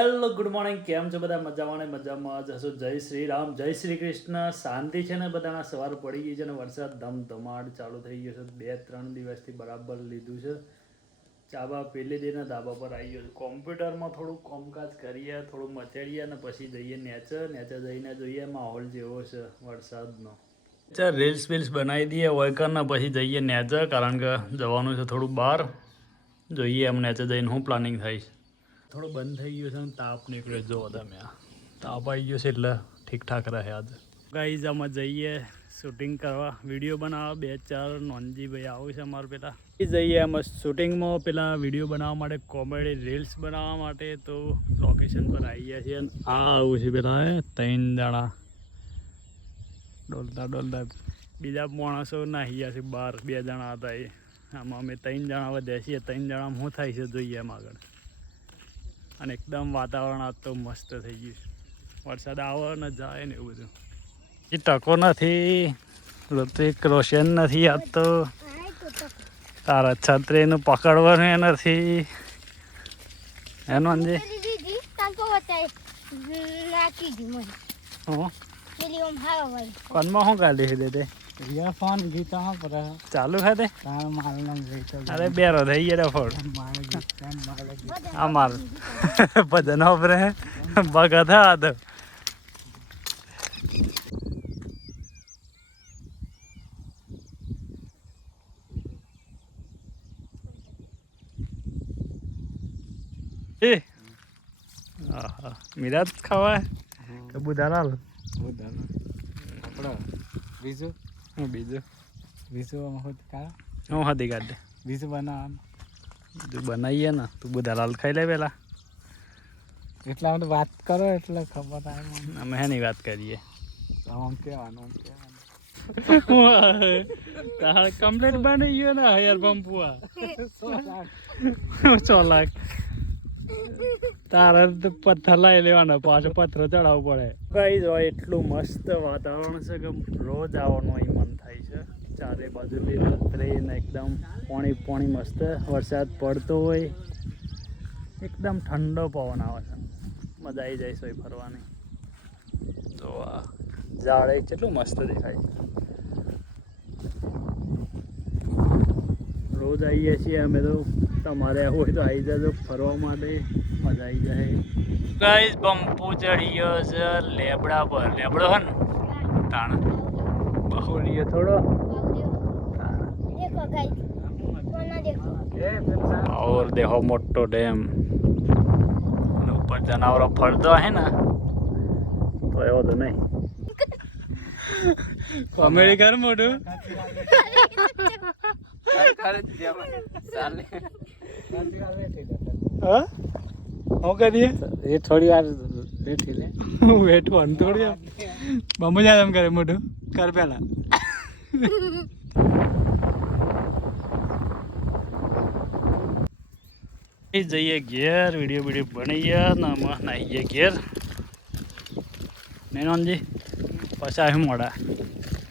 Hello good morning, કેમ છો બધા? મજામાં ને મજામાં જ હશો. જય શ્રી રામ, જય શ્રી કૃષ્ણ. શાંતિ છે ને બધાના? સવાર પડી ગઈ છે ને વરસાદ ધમધમાટ ચાલુ થઈ ગયો છે. 2-3 દિવસથી બરાબર લીધું છે. ચાબા પેલી દેના ધાબા પર આવી ગયો છે. કોમ્પ્યુટરમાં થોડું કામકાજ કરીએ, થોડું મચેડીએ ને પછી જઈએ નેચે જઈને જોઈએ માહોલ જેવો છે વરસાદનો. રીલ્સ બનાવી દઈએ વોયકરના પછી જઈએ નેચે, કારણ કે જવાનું છે થોડું બહાર. જોઈએ એમ નેચે જઈને શું પ્લાનિંગ થાય છે. થોડું બંધ થઈ ગયું છે ને તાપ નીકળ્યો. જો તમે તાપ આવી ગયો છે એટલે ઠીકઠાક રહે આજે. ગાઈઝ આમાં જઈએ શૂટિંગ કરવા, વિડીયો બનાવવા. 2-4 નોનજી ભાઈ આવું છે અમારે પેલા જઈએ આમાં શૂટિંગમાં, પેલા વિડીયો બનાવવા માટે, કોમેડી રીલ્સ બનાવવા માટે. તો લોકેશન પર આવી ગયા છીએ અને આ આવું છે પેલા 3 જણા ડોલતા બીજા માણસો નાહી ગયા છે બહાર. 2 જણા હતા એ. આમાં અમે 3 જણા વધ્યા છીએ. 3 જણા શું થાય છે જોઈએ એમ આગળ. અને એકદમ વાતાવરણ આજ તો મસ્ત થઈ ગયું છે. વરસાદ આવે ને જાય ને એવું બધું. એ ટકો નથી, ઋતિક રોશન નથી આજ તો. તારા છત્રીનું પકડવાનું એ નથી એનું અંજે. ફોનમાં શું કાઢી દે તે ફોન ગીતા પર ચાલુ હે તે. અરે બેરો થઈ ગયા ફોન અમાર ભજન હોભરે ભગત હા તો મીરા ખાવા કે બુધાલાલ? બીજું હું હતી કાઢે બીજું બનાવીએ ને. તું બુધાલાલ ખાઈ લે પેલા. એટલા માટે વાત કરો એટલે ખબર આવે. અમે હેની વાત કરીએ. આમ કેવાનું તાર કમ્પ્લીટ બની ગયો ને યાર. બંપુઆ 100 લાખ તારે તો પથ્થર લાવી લેવાનો, પાછો પથ્થર ચડાવવો પડે. કઈ હોય એટલું મસ્ત વાતાવરણ છે કે રોજ આવવાનું અહીં મન થાય છે. ચારે બાજુ લીલોતરી ને એકદમ પાણી મસ્ત. વરસાદ પડતો હોય, એકદમ ઠંડો પવન આવે છે. મજા આવી જાય સોય ફરવાની. તો આ ઝાડ કેટલું મસ્ત દેખાય. રોજ આવીએ છીએ અમે તો. તમારે હોય તો આવી જજો ફરવા માટે, મજા આવી જાય. ગાઈસ બંપુ ચડી ગયો છે લેબડા પર. લેબડો હે ને તાણ બહુડીયો થોડો. और देखो मोटो डैम, ऊपर जनावर फरता है ना तो एवं तो नहीं. कॉमेडी कर मोटू. હું કરીએ એ થોડી વાર બેઠી લે. બેઠું થોડી બમ્બુ જા એમ કરે મોટું કર પેલા. જઈએ ઘેર, વિડીયો બનાવીએ ને આમાં નાહીએ ઘેર. મેનોનજી પછી આવ્યું મોડા.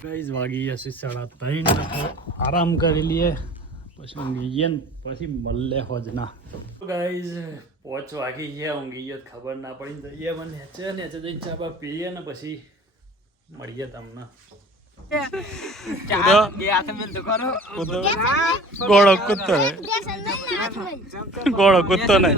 કઈ જ વાગી જશે 3:30. આરામ કરી લઈએ પછી ઊંઘી જઈએ ને પછી મળે હોજના. ગાઈઝ 5 વાગી ગયા, ઊંઘી ગયો ખબર ના પડી. જઈએ મને નેચે જઈને ચા પીએ ને પછી મળીએ તમને. ગોળો કૂદતો નહીં.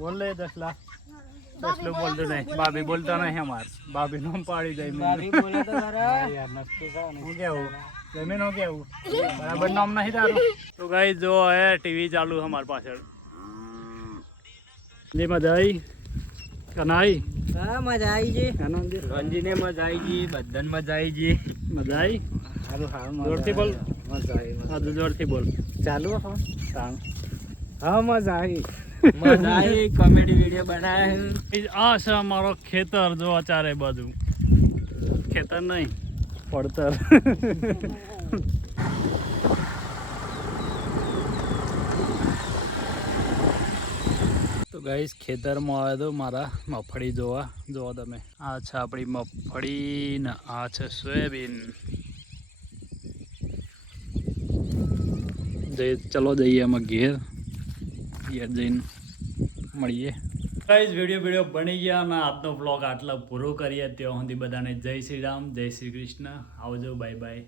બોલ લે 10 લાખ. બોલતો નહીં, ભાભી બોલતા નહીં. અમાર ભાભી નામ પાડી જાય. હું કેવું જમીન હું કેવું બરાબર નામ નહીં તારું. તો ગાઈસ જો હે ટીવી ચાલુ અમારી પાછળ. ની મજા આવી કનાઈ? હા મજા આવી ગઈ. રંજીને મજા આવી ગઈ, બધાને મજા આવી ગઈ. મજા આવી? સારું જોરથી બોલ. મજા આવી. હા જોરથી બોલ. ચાલુ હા મજા આવી. મજા આવી. કોમેડી વિડીયો બનાવ્યા. આ છે અમારો ખેતર. જો ચારે બાજુ ખેતર નહીં પડતર. તો ગાઈસ ખેતરમાં આવ્યો તો મારા મગફળી જોવા. જો તમે, આ છે આપણી મગફળી ને આ છે સોયાબીન. ચલો જઈએ એમાં ઘેર જઈને મળીએ. ગાઈસ વિડીયો બની ગયા અને આજનો વ્લોગ આટલા પૂરો કરીએ. ત્યાં સુધી બધાને જય શ્રી રામ, જય શ્રી કૃષ્ણ. આવજો, બાય બાય.